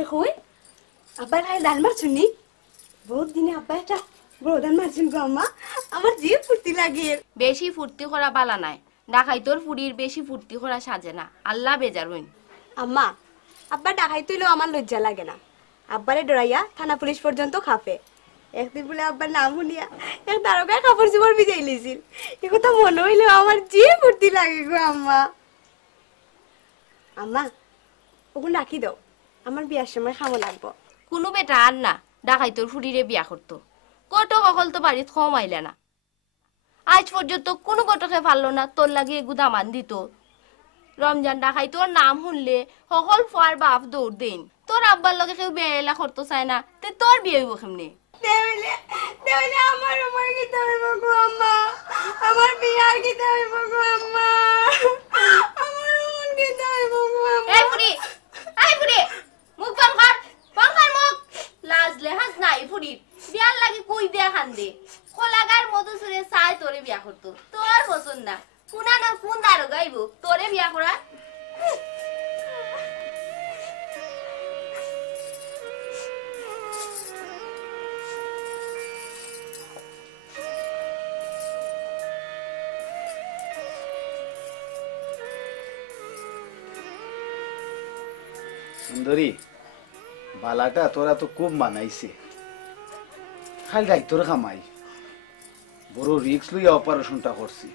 আর কই আব্বার খাই ডাল মারছুনি বহুত দিনে আব্বা একটা বড় ডাল মারছুন গো আম্মা আমার যে ফুর্তি লাগে বেশি ফুর্তি করা বালা নাই ডাকাইতর ফুড়ির বেশি ফুর্তি করা সাজে না আল্লাহ বেজার হইন আম্মা আব্বা ডাকাই তুইলেও আমার লজ্জা লাগে না আব্বারে ডরাইয়া থানা পুলিশ পর্যন্ত খাপে একদিন বলে আব্বার নাম শুনিয়া এক দারোগায় কাপড় চোপড় ভিজাই লিছিল একথা মনে হইলেও আমার যে ফুর্তি লাগে গো আম্মা আম্মা ওগুলো রাখি দাও আমার বিয়ার সময় খামো লাগবো কোনো বেটা আর না ডাকাইতর ফুড়িরে বিয়া করতো কত কখল তো বাড়িত কম আইলে না আজ পর্যন্ত কোনো কটকে পারলো না তোর লাগে গুদামান দিত রমজান ডাকাই তোর নাম শুনলে সকল ফুয়ার বাপ দৌড় দেন তোর আব্বার লগে কেউ বিয়া করতে চায় না তে তোর বিয়ে হইব কেমনে দেউলে আমার কি হইব গো আম্মা আমার বিয়ার কি হইব গো আম্মা আমার কি হইব গো আম্মা এই ফুড়ি মুখ বন্ধ কর মুখ লাজ লেহাজ নাই ফুড়ি বিয়ার লাগে কই দিয়া খান্দে খোলাগার মধু সুরে চাই তোরে বিয়া করতো তোর পছন্দ না কোনা না কোন দারো গাইব তোরে বিয়া করা সুন্দরী বালাটা তোরা তো খুব মানাইছে খালি দায়িত্বর কামাই বড় রিক্স লইয়া অপারেশনটা করছি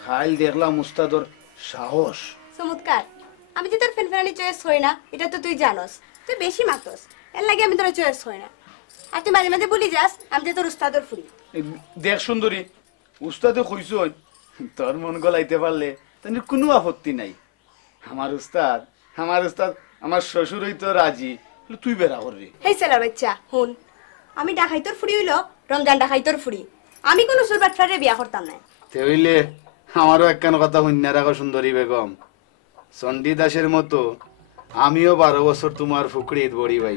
খাইল দেখলাম উস্তাদর সাহস চমৎকার আমি যে তোর ফেনফেনানি চয়েস হই না এটা তো তুই জানোস তুই বেশি মাতস এর লাগে আমি তোর চয়েস হই না আর তুই মাঝে মাঝে বলি যাস আমি যে তোর উস্তাদর ফুরি দেখ সুন্দরী উস্তাদে কইছ তোর মন গলাইতে পারলে তার কোনো আপত্তি নাই আমার উস্তাদ আমার শ্বশুর হইতো রাজি তুই বেড়া করবি হেই সেলার বাচ্চা হুন আমি ডাকাই তোর ফুরি হইলো রমজান ডাকাই তোর ফুরি আমি কোনো সুরবাটফারে বিয়া করতাম না তে হইলে আমারও একখান কথা শুনিয়া রাখো সুন্দরী বেগম চণ্ডী দাসের মতো আমিও 12 বছর তোমার ফুকড়িত বড়ি ভাই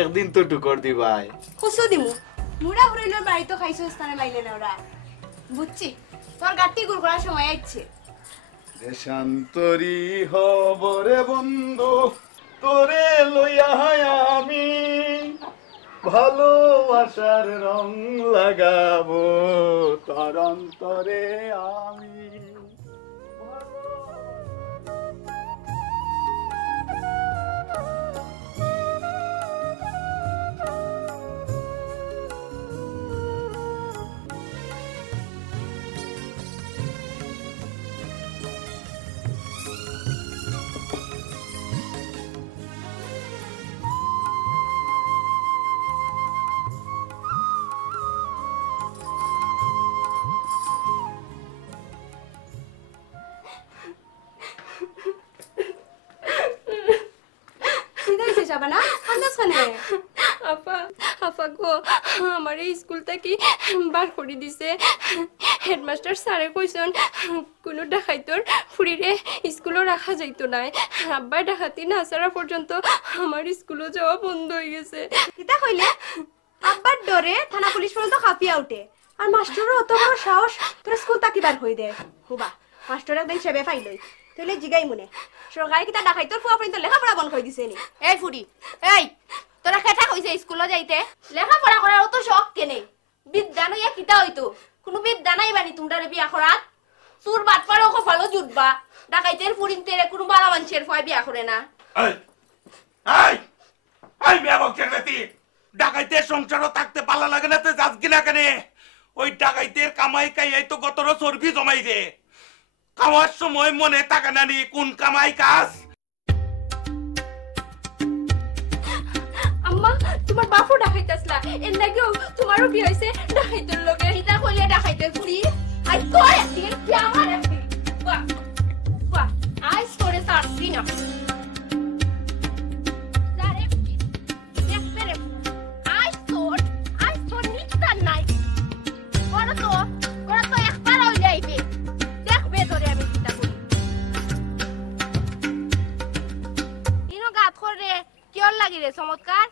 একদিন তো টুকর দিবাই খুশো দিমু মুড়া হুরাইলোর বাড়ি তো খাইছো স্থানে মাইলে না ওরা বুঝছি তোর গাটি গুড় করার সময় আইছে দেশান্তরী হবরে বন্ধু তোরে লইয়া আমি ভালোবাসার রং লাগাবো তোর অন্তরে আমি যাবা না আন্দাজ খানে আপা গো আমার এই স্কুল থেকে বার করে দিছে হেডমাস্টার স্যারে কইছেন কোনো ডাকাইতর ফুরিরে স্কুলও রাখা যাইতো না আব্বা ডাকাতি না ছাড়া পর্যন্ত আমার স্কুলও যাওয়া বন্ধ হয়ে গেছে এটা কইলে আব্বার ডরে থানা পুলিশ পর্যন্ত কাঁপিয়া উঠে আর মাস্টারও অত বড় সাহস তোর স্কুল তাকি বার হই দে হুবা মাস্টার একদিন সেবে ফাইলই তাহলে জিগাই মনে সরকারি কিতা ডাকাই তোর ফুয়া পর্যন্ত লেখাপড়া বন্ধ করে দিছে নি এই ফুড়ি এই তোরা কেটা কইছে স্কুলে যাইতে লেখাপড়া করার অত শখ কেনে বিদ্যা নইয়া কিতা হইতো কোনো বিদ্যা নাই বানি তোমরা বিয়া করাত তোর বাটপারও কপালও জুটবা ডাকাইতের ফুড়িন তেরে কোনো বালা মানুষের ফয় বিয়া করে না এই বিয়া বকছেন নাতি ডাকাইতের সংসারও থাকতে পালা লাগে না তো যাস কিনা কেনে ওই ডাকাইতের কামাই কাই তো গতর চর্বি জমাই রে খাওয়ার সময় মনে থাকে না নি কোন কামাই কাজ আম্মা তোমার বাপও ডাকাইতাছলা এর লাগেও তোমারও বিয়ে হইছে ডাকাইতের লগে কিতা কইলে ডাকাইতের ফুড়ি আই কই একদিন কি আমার একদিন বাহ বাহ আই করে সারছি না যারে দেখবে রে আই তোর নিচটা নাই করো তো একবার হইলে আইবে দেখবে তোরে আমি কিতা করি ইনো গাত করে কিয়র লাগি রে চমৎকার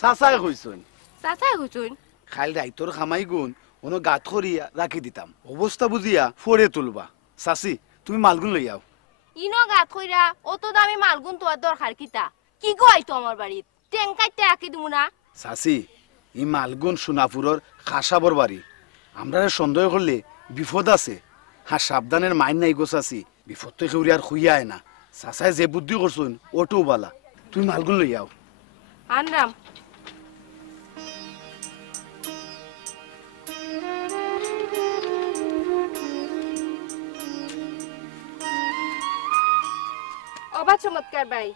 চাচাই কইছুন চাচাই কইছুন খালি দায়িত্বর খামাই গুণ কোনো গাত করিয়া রাখি দিতাম অবস্থা বুঝিয়া ফোরে তুলবা চাচি তুমি মালগুন লই আও ইনো গাত কইরা অত দামি মালগুন তোর দরকার কিতা কি কই তো আমার বাড়িত টেঙ্কাইতে রাখি দিমু না চাচি ই মালগুন সোনাপুরের খাসাবর বাড়ি আমরা সন্দেহ করলে বিপদ আছে হ্যাঁ সাবধানের মাইন নাই গো চাচি বিপদ তো কেউ আর খুইয়া আয় না চাচাই যে বুদ্ধি করছুন ওটাও বালা তুই মালগুন লই আও আনরাম অবা চমৎকার ভাই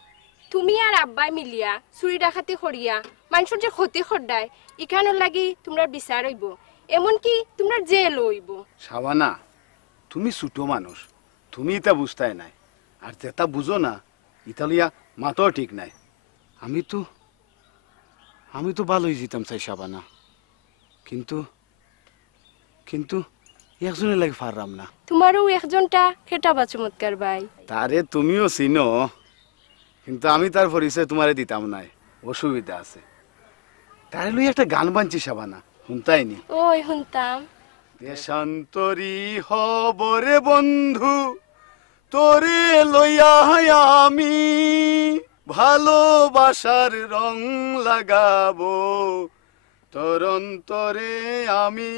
তুমি আর আব্বাই মিলিয়া চুরি ডাকাতি করিয়া মানুষের যে ক্ষতি খরদায় ইখানোর লাগি তোমরা বিচার হইব এমনকি তোমরা জেল হইব সাবানা তুমি ছোট মানুষ তুমি এটা বুঝতাই নাই আর যেটা বুঝো না ইতালিয়া মাথাও ঠিক নাই আমি তো ভালোই যেতাম চাই সাবানা কিন্তু কিন্তু একজনের লাগে পারলাম না তোমারও একজনটা খেটাবা চমৎকার ভাই তারে তুমিও চিনো কিন্তু আমি তার পরিচয় তোমারে দিতাম নাই অসুবিধা আছে তারে লই একটা গান বানছি সাবানা শুনতাইনি ওই শুনতাম দেশান্তরী হবরে বন্ধু তোরে লইয়া আমি ভালোবাসার রং লাগাবো তোর অন্তরে আমি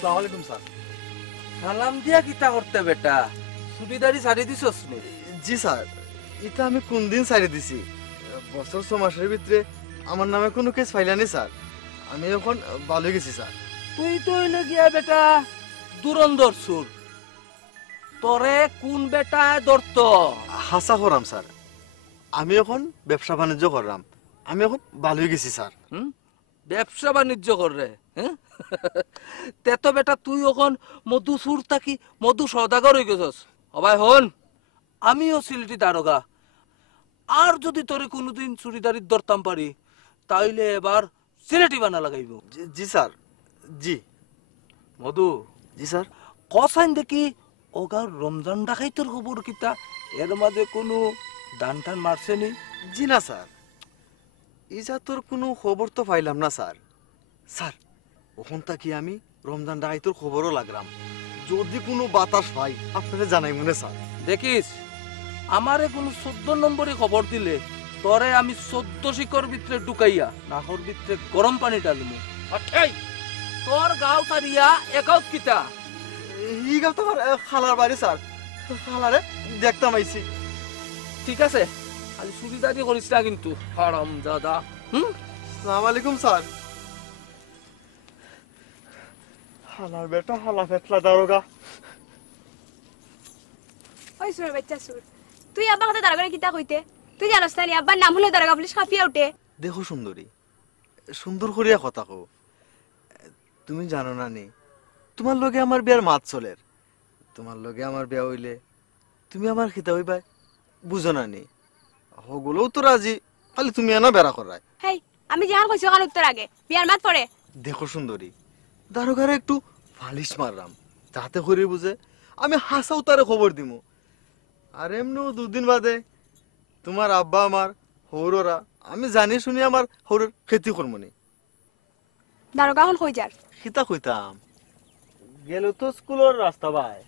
আসসালামু আলাইকুম স্যার। সালাম দিয়া কিতা করতে বেটা সুবিদারি সারি দিছস নি? জি স্যার, এটা আমি কোন দিন ছাড়ে দিছি। বছর 6 মাসের ভিতরে আমার নামে কোনো কেস ফাইলানি স্যার। আমি এখন ভালো গেছি স্যার। তুই তো হইলে গিয়া বেটা দুরন্দর সুর, তোরে কোন বেটা ধরত? হাসা করাম স্যার, আমি এখন ব্যবসা বাণিজ্য করলাম। আমি এখন ভালো গেছি স্যার। ব্যবসা বাণিজ্য করে হ্যাঁ? তে তো বেটা তুই এখন মধু সুর থাকি মধু সদাগর হয়ে গেছস। অবাই হন, আমিও সিলেটি দারোগা। আর যদি তোরে কোনোদিন চুরিদারির ধরতাম পারি তাইলে এবার সিলেটি বানা লাগাইব। জি স্যার। জি মধু, জি স্যার। কসাইন দেখি ওগার রমজান ডাকাই তোর খবর কিতা? এর মাঝে কোনো দান টান মারছে নি? জি না স্যার, ইজা তোর কোনো খবর তো পাইলাম না স্যার। স্যার, ওখান থাকি আমি রমজান ডাকাইতর খবরও লাগলাম। যদি কোনো বাতাস পাই আপনারা জানাই মনে স্যার। দেখিস আমারে কোনো 14 নম্বরে খবর দিলে তরে আমি 14 শিকর ভিতরে ঢুকাইয়া নাহর ভিতরে গরম পানি ডালমু। আঠাই তোর গাও তারিয়া একাউত কিতা? এই গাও তো আমার খালার বাড়ি স্যার। খালারে দেখতাম আইছি। ঠিক আছে, খালি সুবিধাটি করিস না কিন্তু হারাম দাদা। আসসালামু আলাইকুম স্যার। হালার বেটা হালা ফেতলা দারোগা। ওই সুর বাচ্চা সুর, তুই আব্বা কথা দারোগারে কিতা কইতে? তুই জানোস না নি আব্বার নাম হলো দারোগা পুলিশ কাঁপিয়া উঠে। দেখো সুন্দরী, সুন্দর করিয়া কথা কও। তুমি জানো না নি তোমার লগে আমার বিয়ার মাত চলের। তোমার লগে আমার বিয়া হইলে তুমি আমার খিতা হইবা, বুঝো না নি? হগুলোও তো রাজি, খালি তুমি এনা বেড়া করায়। হেই, আমি যাহার কইছি ওখান উত্তর আগে বিয়ার মাত পড়ে। দেখো সুন্দরী, দারোগারে একটু ফালিশ মারলাম যাতে করে বুঝে আমি হাসাও তারে খবর দিমু। আর এমনিও 2 দিন বাদে তোমার আব্বা আমার হৌররা আমি জানি শুনি আমার হৌরের খেতি করমনি। দারোগা হন কই যার? খিতা কইতাম গেল তো স্কুলের রাস্তা বাই।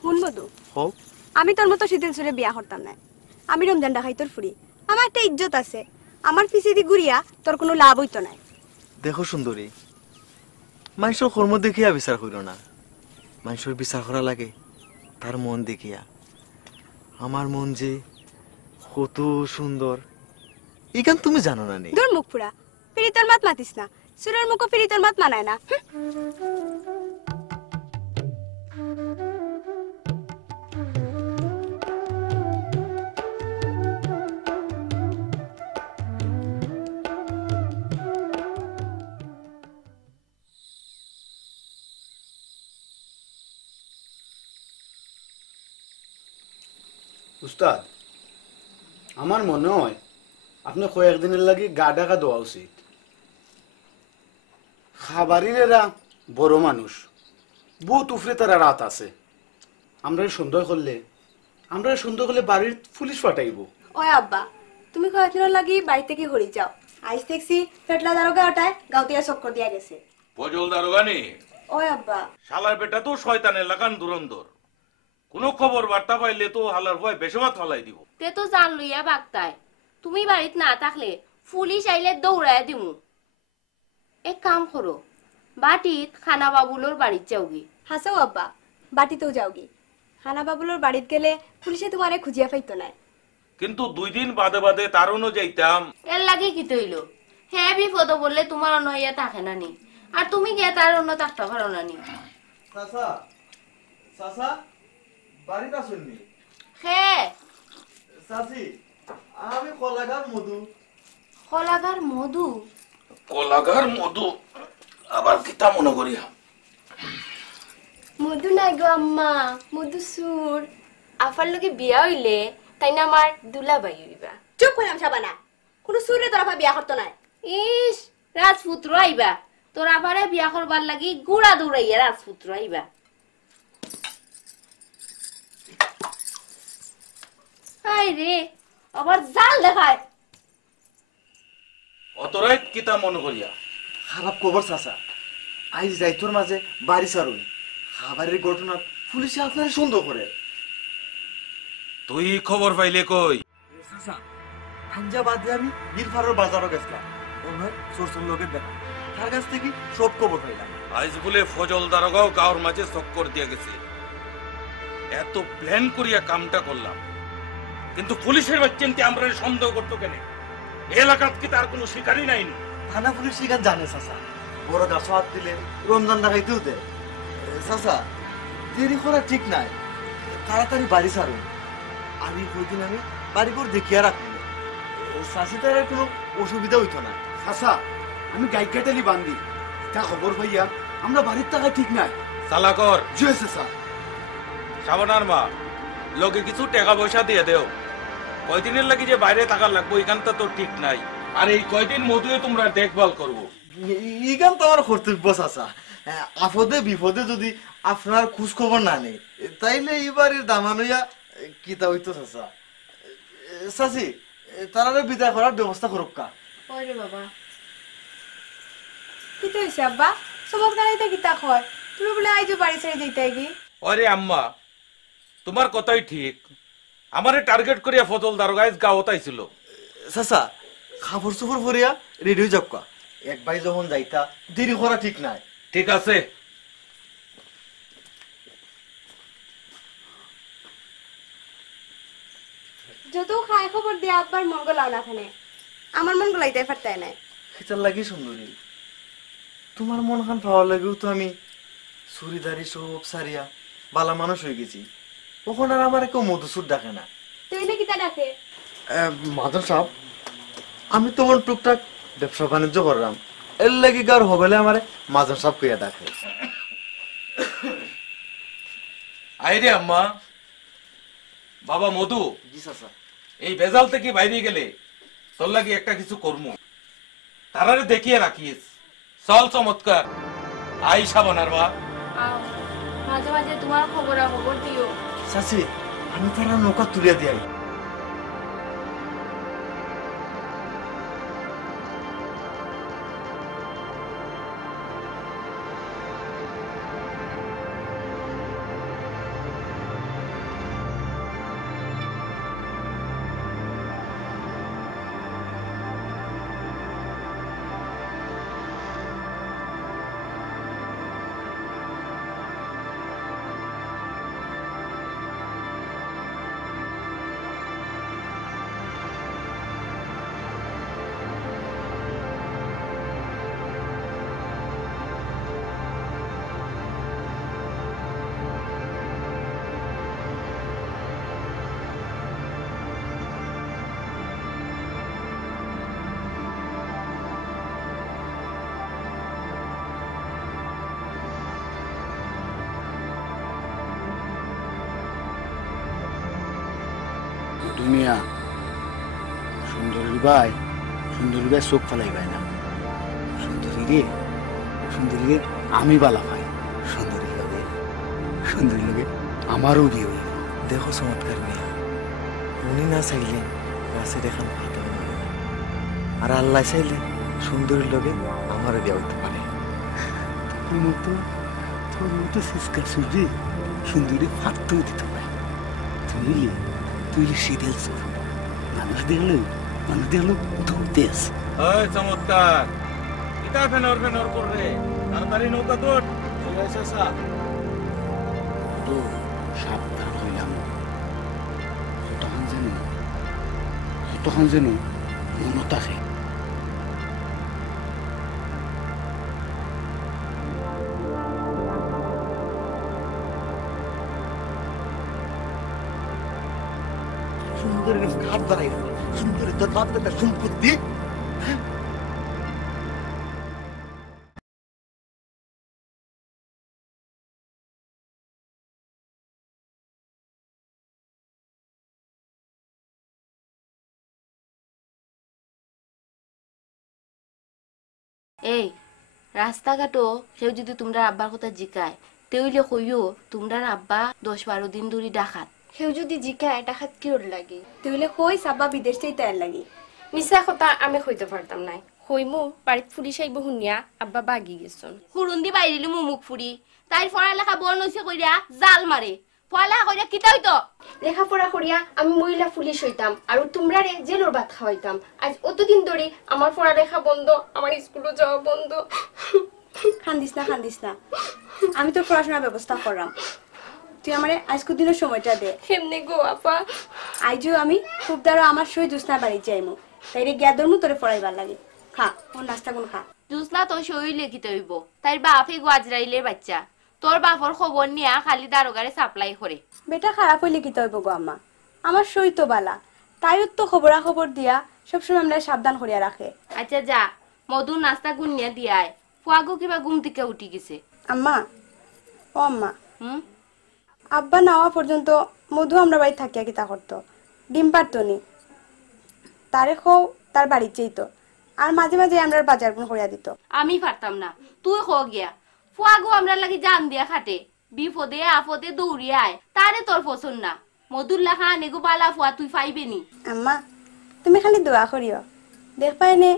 শুন মধু, হোক আমি তোর মতো শীতের সুরে বিয়া করতাম না। আমি রমজান ডাকাই তোর ফুরি, আমার একটা ইজ্জত আছে। আমার পিছিয়ে দি ঘুরিয়া তোর কোনো লাভ হইতো না। দেখো সুন্দরী, মানুষের কর্ম দেখিয়া বিচার করিল না, মানুষের বিচার করা লাগে তার মন দেখিয়া। আমার মন যে কত সুন্দর ইখান তুমি জানো না নি? দূর মুখ পুরা, ফিরি তোর মাত মাতিস না। সুরের মুখও ফিরি তোর মাত মানায় না। উস্তাদ, আমার মনে হয় আপনি কয়েকদিনের লাগি গা ঢাকা দেওয়া উচিত। খাবারিনেরা বড় মানুষ, বহুত উফরে তারা রাত আছে। আমরা সন্দেহ করলে বাড়ির পুলিশ পাঠাইব। ওই আব্বা, তুমি কয়েকদিনের লাগি বাড়ি থেকে হরি যাও। আইস দেখছি ফেটলা দারোগা ওটায় গাউতিয়া চক্কর দিয়া গেছে। ফজল দারোগানি ওই আব্বা, শালার বেটা তো শয়তানের লাগান দুরন্দর। কোনো খবর বার্তা পাইলে তো হালার ভয় বেশবাত ফালাই দিব। তে তো জান লইয়া বাগতায়, তুমি বাড়িত না থাকলে পুলিশ আইলে দৌড়ায় দিমু। এক কাম করো, বাটিত খানা বাবুলোর বাড়িত যাওগি। হাসাও আব্বা, বাটিতেও যাওগি। খানা বাবুলোর বাড়িত গেলে পুলিশে তোমারে খুঁজিয়া পাইতো না। কিন্তু 2 দিন বাদে বাদে তারও যাইতাম। এর লাগে কি তৈল? হ্যাঁ বিপদ বললে তোমার অন্য ইয়া থাকে না নি, আর তুমি গিয়ে তার অন্য থাকতে পারো না নি। চাচা চাচা বাড়িতে আসুননি? হ্যাঁ চাচি, আমি কলাগার মধু। কলাগার মধু? কলাগার মধু আবার কিতা মনে করিয়া? মধু নাই গো আম্মা, মধু সুর। আফার লগে বিয়া হইলে তাই না আমার দুলাবাই হইবা। চুপ হইলাম সাবানা, কোনো সুরে তরফা বিয়া করতো না। ইস, রাজপুত্র আইবা, তোর আবারে বিয়া করবার লাগি গুড়া দৌড়াইয়া রাজপুত্র আইবা। হাই রে, আবার জাল দেখায়। অতরাই কিতা মনে করিয়া? খারাপ খবর চাচা, আইজ যাইতোর মাঝে বাড়ি সারুন। খাবারের ঘটনা পুলিশে আপনার সন্দেহ করে। তুই খবর পাইলে কই? চাচা, আঞ্জা বাদে আমি নীলফারের বাজারও গেছিলাম। ওনার চোরচোর লোকের দেখা, তার কাছ থেকে সব খবর পাইলাম। আজ বলে ফজল দারোগাও গাঁর মাঝে চক্কর দিয়া গেছে। এত প্ল্যান করিয়া কামটা করলাম, কিন্তু পুলিশের বাচ্চানটি আমরা সন্দেহ করতো কেন? এলাকাত কি তার কোনো শিকারই নাইনি? থানা পুলিশ সেখানে জানে চাচা, বড় গাছ হাত দিলে রমজান দেখাইতেও দেয়। চাচা, দেরি করা ঠিক নাই, তাড়াতাড়ি বাড়ি সারুন। আমি কইদিন আমি বাড়ি করে দেখিয়া রাখবো। চাষি তার আর কোনো অসুবিধা হইতো না। আচ্ছা, আমি গাই কাটালি বান্ধি, তা খবর ভাইয়া আমরা বাড়ির টাকা ঠিক নাই। সালাকর জি আছে স্যার। সাবনার মা, লোকে কিছু টাকা পয়সা দিয়ে দেও। কয়দিনের লাগি যে বাইরে থাকার লাগবো এখানটা তো ঠিক নাই। আর এই কয়দিন মধুয়ে তোমরা দেখভাল করবো। ইগান তো আমার কর্তব্য চাচা। আপদে বিপদে যদি আপনার খোঁজ খবর না নেই, তাইলে এবারের দামানুয়া কিতা হইতো চাচা। চাচি, তারা বিদায় করার ব্যবস্থা করুক কা। ওরে বাবা, কি তো হয়েছে আব্বা? সবক দাঁড়াইতে কিতা কয়? তুমি বলে আইজো বাড়ি ছেড়ে যেতে কি? আরে আম্মা, তোমার কথাই ঠিক। আমারে টার্গেট করিয়া ফজল দারোগায় গাঁও তাইছিল। চাচা, খাবার চোপর ফরিয়া রেডি হয়ে যাক কা। এক ভাই যখন যাইতা, দেরি করা ঠিক নাই। ঠিক আছে। যত খায় খবর দিয়ে আব্বার মন গোলাও না খানে, আমার মন গোলাইতে পারতাই নাই। সেটার লাগি সুন্দরী, তোমার মন খান পাওয়ার লাগেও তো আমি চুরিদারি সব সারিয়া বালা মানুষ হয়ে গেছি। ওখানে আর আমার কেউ মধুসূর ডাকে না। তুই না কিতা ডাকে? মাধব সাহেব, আমি তোমার টুকটাক ব্যবসা বাণিজ্য করলাম, এর লাগি কার হবেলে আমার মাধব সাহেব কইয়া ডাকে। আইরে আম্মা, বাবা মধু, জি চাচা। এই বেজাল থেকে বাইরে গেলে তোর লাগি একটা কিছু করমু, তারারে দেখিয়ে রাখিস। চল চমৎকার। আই সাবনার মা। আও, মাঝে মাঝে তোমার খবর দিও। চাচি, আমি তারা নৌকা তুলিয়া দিয়াই। দুনিয়া সুন্দরী ভাই চোখ ফেলাই পায় না। সুন্দরী রে আমি বালা পাই। সুন্দরী লগে আমারও বিয়ে হইল। দেখো চমৎকার মেয়ে, উনি না চাইলে গাছের এখন পাতা হইবে না। আর আল্লাহ চাইলে সুন্দরীর লগে আমার বিয়া হইতে পারে। তোর মতো সিস্কার সুজি সুন্দরী ফাটতেও দিতে পারে। তুই সিরিয়াল সুর মানুষ দেখলো ধরতে আছে। ওই চমৎকার এটা ফেনর করবে তাড়াতাড়ি নৌকা তোর চলে এসেছা। তো সাবধান হইলাম, তখন যেন মনত আছে। সুন্দরী হাত বাড়াই, সুন্দরী তোর বাপ একটা সম্পত্তি। এই রাস্তাঘাটও কেউ যদি তোমরা আব্বার কথা জিকায় তেইলে কইও তোমরা আব্বা 10-12 দিন ধরে ডাকাত। কেউ যদি জিকায় ডাকাত কি ওর লাগে? তুইলে কই সাব্বা বিদেশ চাইতে আর লাগি। মিছা কথা আমি কইতে পারতাম নাই। কইমু বাড়িত পুলিশ আইব শুনিয়া আব্বা বাগি গেছন। হুরুন্দি বাইরিলি মুখ ফুরি তাই পড়ালেখা বল নইছে কইরা জাল মারে। পড়ালেখা কইরা কিতা হইতো? লেখাপড়া করিয়া আমি মহিলা পুলিশ হইতাম আর তোমরা রে জেলর ভাত খাওয়াইতাম। আজ অতদিন ধরে আমার পড়ালেখা বন্ধ, আমার স্কুলে যাওয়া বন্ধ। খান্দিস না, আমি তো পড়াশোনার ব্যবস্থা করলাম। তুই আমারে আজকের দিনের সময়টা দে। কেমনে গো আপা? আইজও আমি খুব দ্বারা আমার সই জুসনা বাড়ি যাইমু, তাই রে গ্যাদর মু তোরে পড়াইবার লাগে। খা ওর নাস্তা কোন খা। জুসনা তো সই লিখিতে হইব। তাই বাপে গোয়াজরাইলের বাচ্চা তোর বাপর খবর নিয়া খালি দারোগারে সাপ্লাই করে। বেটা খারাপ হইলে কি তৈব গো আম্মা, আমার সই তো বালা, তাইও তো খবরাখবর দিয়া সবসময় আমরা সাবধান করিয়া রাখে। আচ্ছা যা মধু নাস্তা গুনিয়া দিয়ায়। ফুয়াগো কিবা ঘুম থেকে উঠি গেছে। আম্মা ও আম্মা, হুম আব্বা না হওয়া পর্যন্ত মধু আমরা বাড়ি থাকিয়া কিতা করতো, ডিম পারতো নি, তারে খো তার বাড়ির চেয়েতো, আর মাঝে মাঝে আমরা বাজার গুণ করিয়া দিত। আমি পারতাম না, তুই খ গিয়া। ফুয়াগো আমরা লাগি জান দিয়া খাটে, বিপদে আপদে দৌড়িয়ে আয়, তারে তোর পছন্দ না। মধুর লেখা নেগো বালা ফুয়া তুই পাইবে নি। আম্মা তুমি খালি দোয়া করিও, দেখ পাই নে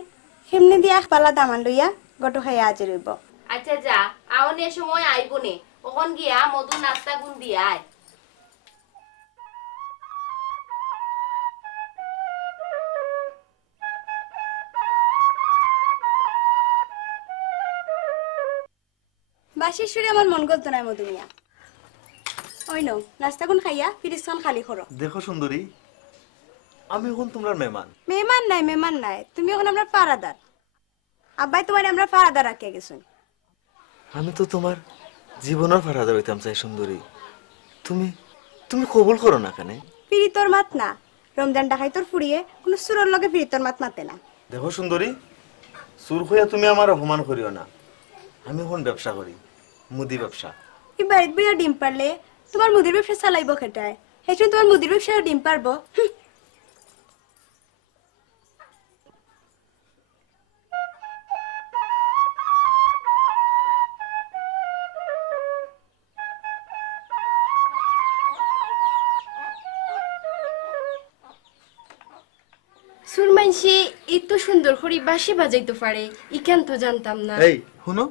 সেমনি দিয়া পালা দামান লইয়া গটো খাইয়া আজে রইব। আচ্ছা যা আওনে সময় আইব নে, ওখন গিয়া মধু নাস্তা গুণ দিয়া আয়। বাসেশ্বরী আমার মন গলত নাই মধুমিয়া। ওই নো নাস্তা গুণ খাইয়া ফিরিসখান খালি করো। দেখো সুন্দরী, আমি এখন তোমার মেহমান। মেহমান নাই, তুমি এখন আমরা পাড়াদার। আব্বাই তোমার আমরা পাড়াদার রাখিয়া গেছুন। আমি তো তোমার জীবনের ফারাদার হইতাম চাই সুন্দরী। তুমি তুমি কবুল করো না কেন? ফিরিতর মাত না, রমজান ডাকাই তোর ফুরিয়ে কোনো সুরের লগে ফিরিতর মাত মাতে না। দেখো সুন্দরী, সুর হইয়া তুমি আমার অপমান করিও না। আমি এখন ব্যবসা করি, মুদি ব্যবসা। এই বাড়িত বইয়া ডিম পারলে তোমার মুদির ব্যবসা চালাইব খেটায়, সেই তোমার মুদির ব্যবসা ডিম পারবো। সুরমানসি এত সুন্দর করে বাঁশি বাজাইতে পারে, ইকান তো জানতাম না। এই শুনো,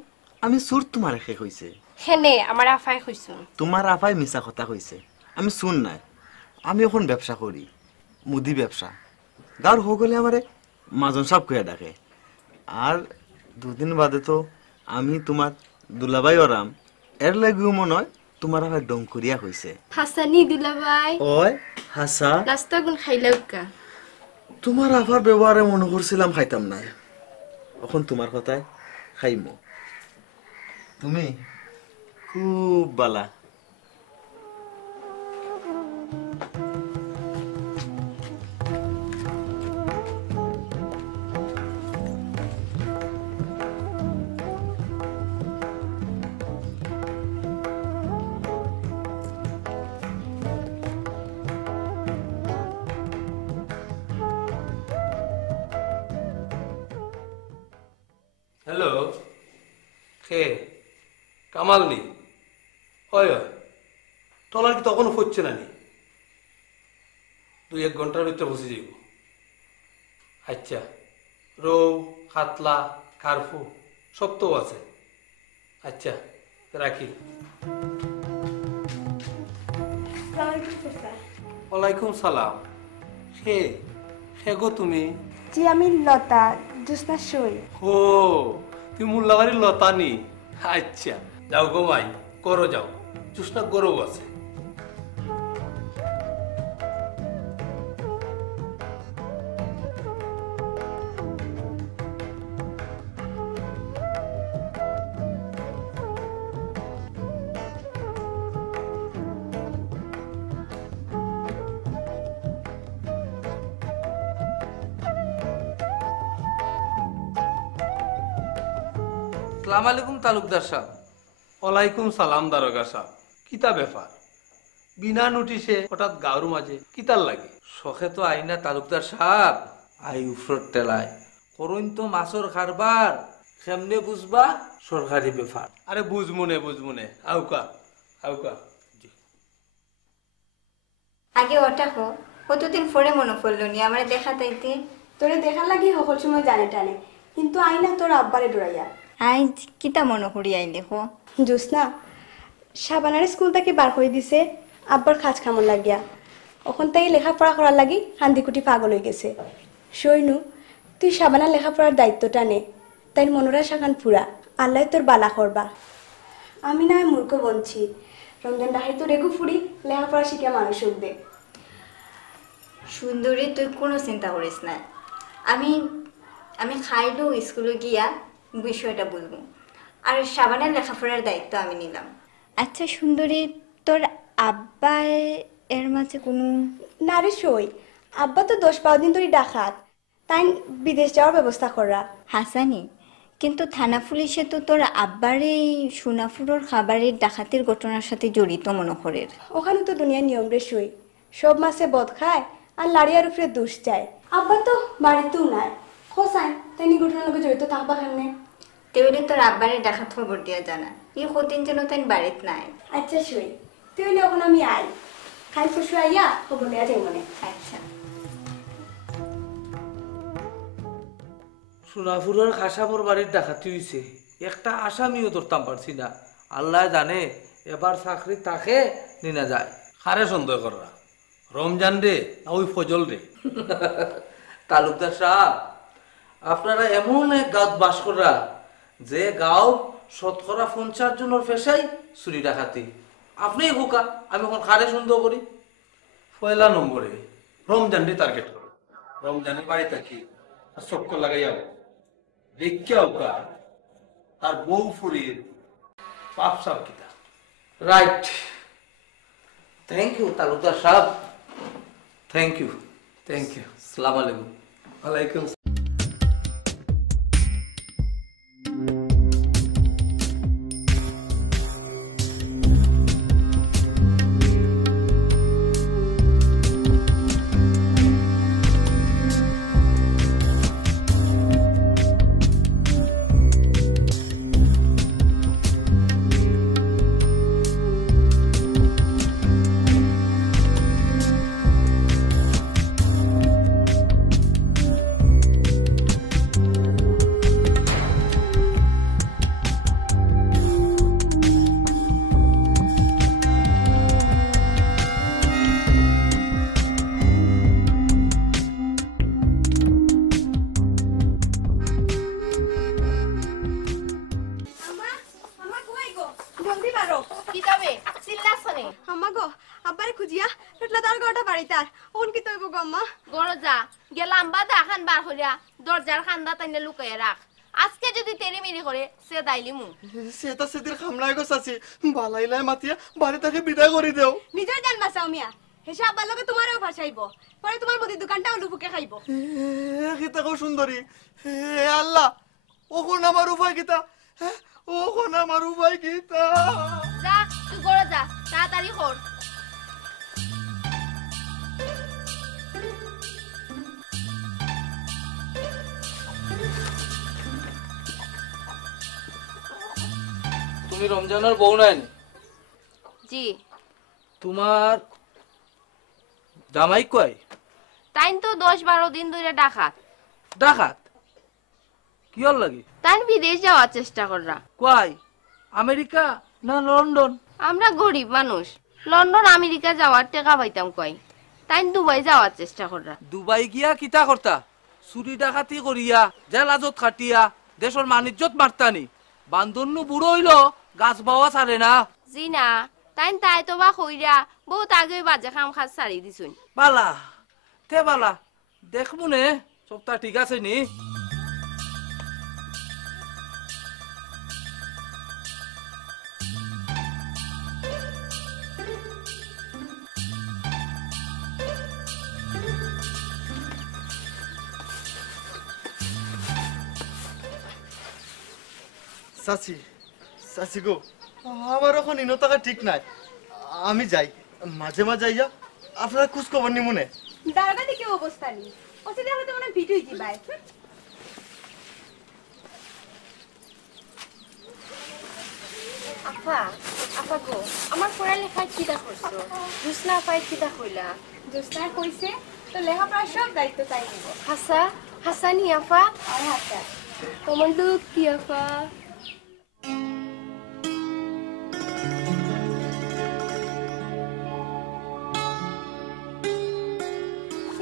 আমি সুর তোমার শেষ হইছে। হেনে আমার আফাই কইছুন। তোমার আপাই মিছা কথা কইছে, আমি শুন নাই। আমি এখন ব্যবসা করি, মুদি ব্যবসা। গাঁর সকলে আমারে মাজন সাপ কইয়া ডাকে। আর দুদিন বাদে তো আমি তোমার দুলাবাই ওরাম, এর লাগিও মনে হয় তোমার আবার ডং করিয়া কইছে। হাসানি দুলাভাই ওই হাসা, নাস্তা গুণ খাইলাও কা? তোমার আফার ব্যবহারে মনে করছিলাম খাইতাম না, এখন তোমার কথায় খাইমো। তুমি খুব বালা। হ্যালো, কে কামাল নি? হয় হয়, টলার কি তখনও ফুটছে না নি? 2-1 ঘন্টার ভিতরে বসে যাইব। আচ্ছা, রৌ, কাতলা, কার্ফু সব তো আছে। আচ্ছা, রাখি। ওয়ালাইকুম সালাম। হে হে গো তুমি? জি আমি লতা, জ্যোৎস্না সই। ও, তুমি মোল্লাবাড়ির লতা নি? আচ্ছা, যাও গো মাই, করো যাও, জ্যোৎস্না গরু আছে। আসসালামু আলাইকুম তালুকদার সাহেব। ওয়ালাইকুম সালাম দারোগা সাহেব। কিতা ব্যাপার? বিনা নোটিশে হঠাৎ গাঁর মাঝে কিতার লাগে? শখে তো আইনা তালুকদার সাহেব, আই উফরত টেলায় করইন তো মাছর খারবার, কেমনে বুঝবা সরকারি ব্যাপার। আরে বুঝমুনে আউকা আউকা। আগে ওটা হো, কতদিন পরে মনে পড়লো নি আমার দেখা তাইতে। তোরে দেখার লাগি সকল সময় জানে টানে, কিন্তু আইনা তোর আব্বারে ডরাইয়া। আইজ কিতা মনে করি আইলে হো? জ্যোৎস্না, সাবানারে স্কুল থেকে বার করে দিছে আব্বার খাজ খামন লাগিয়া। ওখান থেকে লেখাপড়া করার লাগি হান্দিকুটি পাগল হয়ে গেছে। সৈনু, তুই সাবানার লেখাপড়ার দায়িত্বটা নে, তাই মনোরা শাখান পুরা, আল্লাহ তোর বালা করবা। আমি না মূর্খ বনছি, রমজান ডাহাই তো রেগু ফুড়ি লেখাপড়া শিখিয়া মানুষ উঠবে। সুন্দরী, তুই কোনো চিন্তা করিস না। আমি আমি খাইলেও স্কুলে গিয়া বিষয়টা বলবো, আর সাবানের লেখাপড়ার দায়িত্ব আমি নিলাম। আচ্ছা সুন্দরী, তোর আব্বা এর মাঝে কোনো? না রে সই, আব্বা তো 10-12 দিন ধরে ডাকাত, তাই বিদেশ যাওয়ার ব্যবস্থা করা। হাসানি, কিন্তু থানা পুলিশে তো তোর আব্বার এই সোনাফুরোর খাবারের ডাকাতির ঘটনার সাথে জড়িত মনে করে। ওখানে তো দুনিয়ার নিয়ম রে সই, সব মাসে বদ খায় আর লাড়িয়ার উপরে দুষ চায়। আব্বা তো বাড়িতেও নাই, হোসাই তাই নি ঘটনার লোকে জড়িত থাকবা কেমনে? তেমনি তোর আব্বারে ডাকাত খবর দিয়া জানা, ই কদিন যেন তাই বাড়িত নাই। আচ্ছা সই, তুই ওখানে আমি আই, খাই পশু আইয়া খবর নেওয়া যাই মনে। আচ্ছা। সোনাপুরের খাসামর বাড়ির ডাকাতি হইছে, একটা আসামিও ধরতাম পারছি না। আল্লাহ জানে এবার চাকরি তাকে নিনা যায়। কারে সন্দেহ কররা? রমজান রে না ওই ফজল রে? তালুকদার সাহেব, আপনারা এমন এক গাঁত বাস করা যে গাঁও 50% জনের পেশাই চুরি ডাকাতি। আপনি হুকা, আমি এখন কারে সন্দেহ করি? পয়লা নম্বরে রমজান রে টার্গেট করো। রমজানের বাড়ি থাকি আর চক্কর লাগাইয়া দেখিয়াও কা তার বউ ফুরির পাপ সাপ কিতা। রাইট, থ্যাংক ইউ তালুকদার সাহেব, থ্যাংক ইউ। আসসালামু আলাইকুম। ওয়ালাইকুম। আব্বারে খুঁজিয়া টুটলা তার গোটা বাড়িতে আর ওন কি তৈব গো আম্মা? গড় যা গেলাম বা দাখান বার করিয়া দরজার খান্দা তাইনে লুকাইয়া রাখ। আজকে যদি তেরি মেরি করে সে দাইলি মু সেটা সেদিন খামলাই গো চাচি, বালাইলাই মাতিয়া বাড়ি থেকে বিদায় করে দেও। নিজের জান বাঁচাও মিয়া, হেসে আব্বার লগে তোমারও ফাঁসাইব, পরে তোমার মুদির দোকানটাও লুপুকে খাইব। কিতা কো সুন্দরী, হে আল্লাহ, ওখন আমার উপায় কিতা, ওখন আমার উপায় কিতা? যা তুই গড় যা, তাড়াতাড়ি কর। তুমি রমজানের বউ নাই নি? জি তোমার জামাই কয়? তাইন তো 10-12 দিন ধরে ডাকাত। ডাকাত কিয়র লাগি? তাইন বিদেশ যাওয়ার চেষ্টা কররা। কয় আমেরিকা না লন্ডন? আমরা গরিব মানুষ, লন্ডন আমেরিকা যাওয়ার টাকা পাইতাম কই। তাইন দুবাই যাওয়ার চেষ্টা কররা। দুবাই গিয়া কিতা করতা? চুরি ডাকাতি করিয়া জেলাজত খাটিয়া দেশের মানিজ্যত মারতানি। বান্দরনু বুড়ো হইল গাছ বাওয়া ছাড়ে না। জি না, তাইন তাই তো বা কইরা বহুত আগে বাজে কাম কাজ ছাড়ি দিছুন। বালা তে বালা দেখবো নে সবটা ঠিক আছে নি? চাচি চাচি গো, আমার এখন ইনো টাকা ঠিক নাই। আমি যাই, মাঝে মাঝে যাইয়া আপনারা খোঁজ খবর নিমুনে। দারোগা দেখে অবস্থা নেই, ওসে দেখো তো মনে ভিডিও কি ভাই। আপা আপা গো, আমার পড়ালেখায় কিতা করছো? জুসনা আপায় কিতা কইলা? জোস্না কইছে তো লেখাপড়ার সব দায়িত্ব তাই নিব। হাসানি আপা? আর হাতে তোমার লোক কি আপা?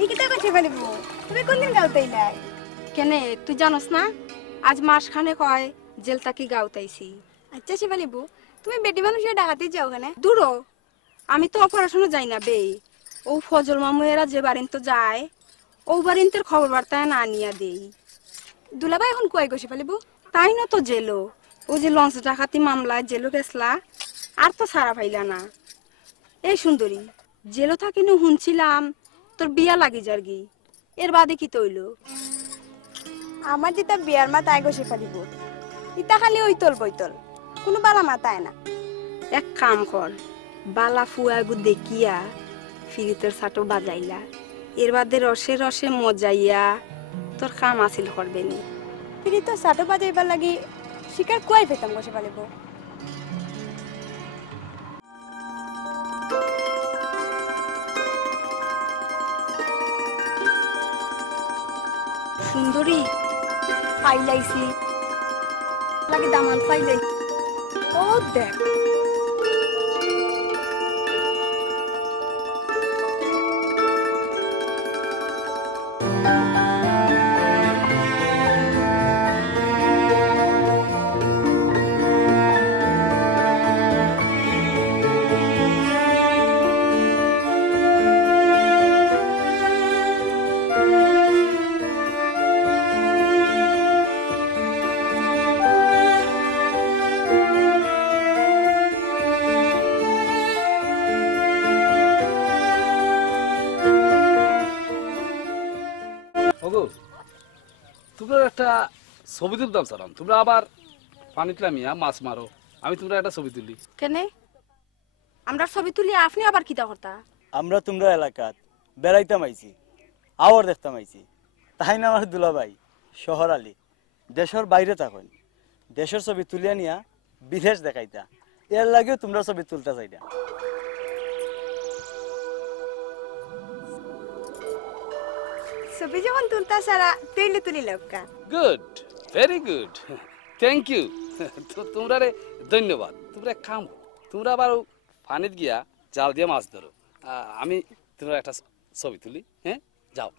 এই কিতা কইছে ফেলিব, তুমি কোনদিন গাউতাই নাই? কেনে তুই জানোস না আজ মাস খানে কয় জেল তাকি গাউতাইছি। আচ্ছা শিবালিবু, তুমি বেটি মানুষের ডাকাতি যাও ওখানে? দূরো আমি তো অপারেশনে যাই না বে। ও ফজল মামু এরা যে বারিন তো যায়, ও বারিনতের খবর বার্তায় না নিয়া দেই। দুলাভাই এখন কই গো শিবালিবু? তাই না তো জেলো, ও যে লঞ্চ ডাকাতি মামলায় জেলো গেছলা আর তো সারা পাইলা না। এই সুন্দরী, জেলো থাকিনু শুনছিলাম তোর বিয়া লাগি যারগি, এর বাদে কি তৈল? আমার যেটা বিয়ার মা তাই গো শিবালিবু, ইতা খালি ওই তল বইতল, কোনো বালা মাতায় না। এক কাম কর, বালা ফুয়াগু দেখিয়া ফিরিতের সাটো বাজাইলা, এর বাদে রসে রসে মজাইয়া তোর কাম আসিল করবে নি। ফিরি তো সাটো বাজাইবার লাগি শিকার কুয়াই পেতাম গো শিবালিবু। সুন্দরী ফাইলাইছি লাগে দামান ফাইলাই। ও দেখ তোমরা একটা ছবি তুলতাম সালাম, তোমরা আবার পানিতে নামিয়া মাছ মারো, আমি তোমরা একটা ছবি তুলি। কেনে আমরা ছবি তুলি, আপনি আবার কিতা করতা? আমরা তোমরা এলাকাত বেড়াইতাম আইছি, আওয়ার দেখতাম আইছি। তাই না আমার দুলাভাই শহর আলী দেশের বাইরে থাকেন, দেশের ছবি তুলিয়া নিয়া বিদেশ দেখাইতা, এর লাগেও তোমরা ছবি তুলতে চাইতা। ছবি যখন তুলতা সারা তুইলে তুলি লক্কা। Good, very good, thank you. তোমরা রে ধন্যবাদ। তোমরা এক কাম, তোমরা আবার পানিত গিয়া জাল দিয়ে মাছ ধরো, আমি তোমরা একটা ছবি তুলি। হ্যাঁ যাও।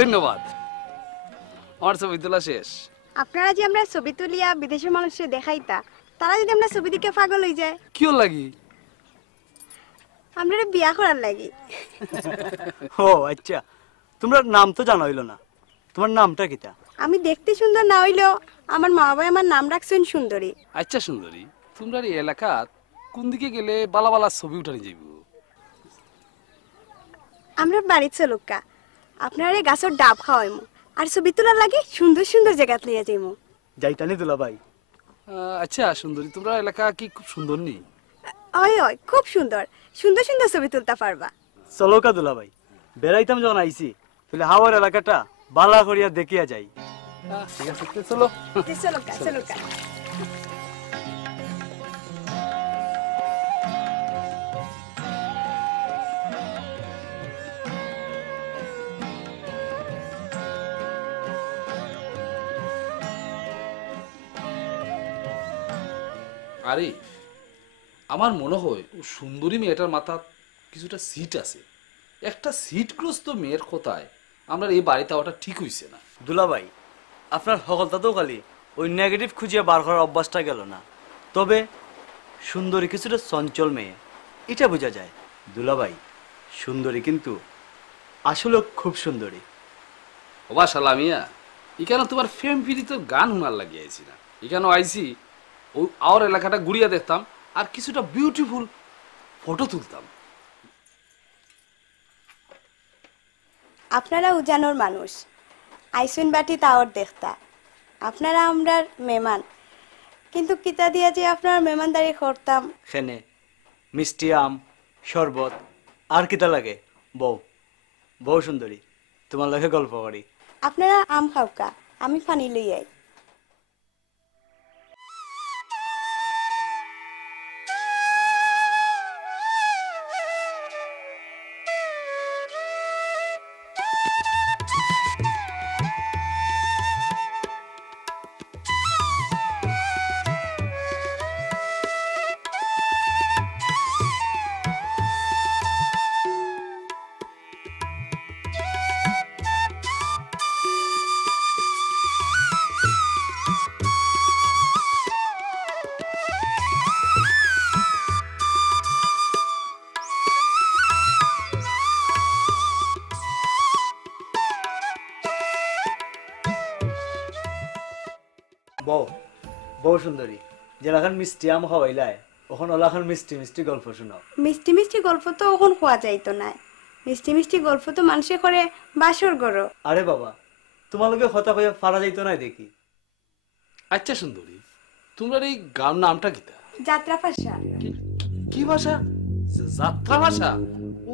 ধন্যবাদ, আমার ছবি তোলা শেষ। আপনারা যে আমরা ছবি তুলিয়া বিদেশের মানুষের দেখাইতা, তারা যদি আমরা ছবি দিকে পাগল হয়ে যায়, কি লাগি? আমরা বিয়া করার লাগি। ও আচ্ছা, তোমরা নাম তো জানা হইল না, তোমার নামটা কিতা? আমি দেখতে সুন্দর না হইলেও আমার মা বাবা আমার নাম রাখছেন সুন্দরী। আচ্ছা সুন্দরী, তোমরা এই এলাকাত কোন দিকে গেলে বালা বালা ছবি উঠানি যাইব? আমরা বাড়ির চলুকা আপনার এই গাছের ডাব খাওয়াইমু আর ছবি তোলার লাগে সুন্দর সুন্দর জায়গাত লিয়ে যাইমু। যাইতানি দুলা ভাই। আচ্ছা সুন্দরী, তোমরা এলাকা কি খুব সুন্দর নি? হয় হয়, খুব সুন্দর সুন্দর সুন্দর ছবি তুলতে পারবা। চলো কা দুলা ভাই, বেড়াইতাম যখন আইছি তাহলে হাওয়ার এলাকাটা বালা করিয়া দেখিয়া যাই। ঠিক আছে চলো চলুকা চলুকা। আরে আমার মনে হয় ও সুন্দরী মেয়েটার মাথা কিছুটা সিট আছে। একটা সিটগ্রস্ত মেয়ের কথায় আমরা এই বাড়িতে ওটা ঠিক হইছে না। দুলা ভাই, আপনার সকলটাতেও খালি ওই নেগেটিভ খুঁজিয়া বার করার অভ্যাসটা গেল না। তবে সুন্দরী কিছুটা চঞ্চল মেয়ে, এটা বোঝা যায়। দুলা ভাই, সুন্দরী কিন্তু আসলে খুব সুন্দরী। ওবা সালামিয়া, এখানে তোমার ফেম ফিরি তো গান শোনার লাগিয়েছি না, এখানে আইছি ওই আর এলাকাটা ঘুরিয়া দেখতাম আর কিছুটা বিউটিফুল ফটো তুলতাম। আপনারা উজানোর মানুষ, আইসুন বাটি তাওর দেখতা, আপনারা আমরার মেহমান, কিন্তু কিতা দিয়া যে আপনার মেহমানদারি করতাম। খেনে মিষ্টি আম, শরবত আর কিতা লাগে? বউ বউ সুন্দরী, তোমার লাগে গল্প করি। আপনারা আম খাওকা, আমি পানি লই আই। বউ বউ সুন্দরী, যেলাখান মিষ্টি আম খাওয়াইলায় ওখান ওলাখান মিষ্টি মিষ্টি গল্প শোনাও। মিষ্টি মিষ্টি গল্প তো ওখন খোয়া যাইতো না, মিষ্টি মিষ্টি গল্প তো মানুষে করে বাসর গড়। আরে বাবা, তোমালোকে কথা কইয়া পারা যাইতো না দেখি। আচ্ছা সুন্দরী, তোমরা এই গান নামটা কিতা? যাত্রা ভাষা। কি ভাষা? যাত্রা ভাষা? ও